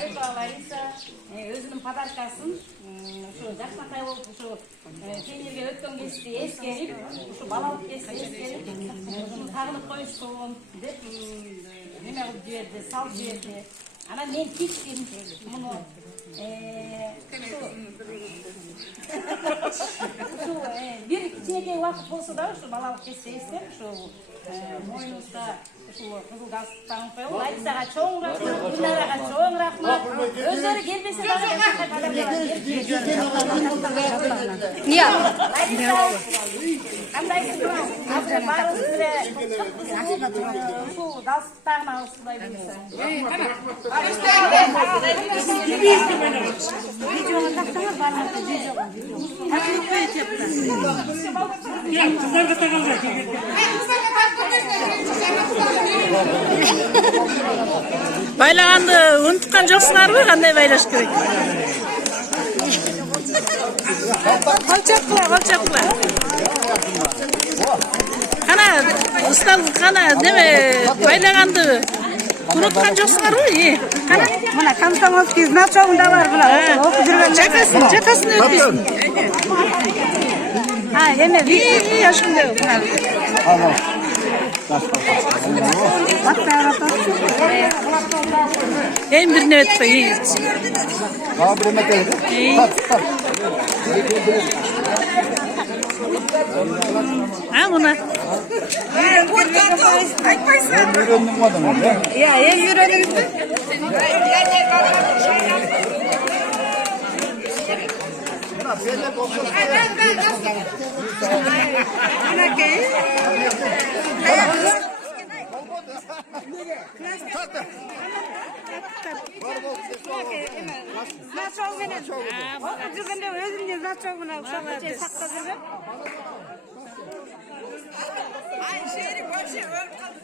Arifova Laiza özünün padarkaсын şu жакшынакай болуп ушу кийинирге өткөн кечти эскерип, ушу балалык кечти эскерип, тагынып коюштун деп неме кылып жиберди, салып жиберди. Анан мен тиктим муну. Ушу бир кичинекей убакыт болсо да ушу балалык кечти эстеп, ушу моюнубузда ушул кызыл галстук тагып коюп, Лайзага чоң рахмат, Гүлнарага чоң рахмат. Өздөрү келбесе дагы кандайсың? Азыр баарыбыз эле ушул галстук тагынабыз, Кудай буйруса. Видеоға тақтаңыз, барлықта видеоға. Тақылып қойып жепті. Қыздарға тағалға кегерді. Байлағанды ұнтыққан жоқсыңар ғой, қандай байлаш керек? Қалчаққыла. Қана, ұсталды, қана, неме, байлағанды ұнтыққан жоқсыңар ғой, қана? Мына комсомольский значогында бар, мына оқып жүрген. Жақасын өтпесін. Еме, ашында өт. Ең біріне өт қой. Мұна. Үйрендім одан. үйреніңіз бе? Оқып жүргенде өзімде значогына ұқсап сақтап жүргем. Шерик вообще өліп қалды.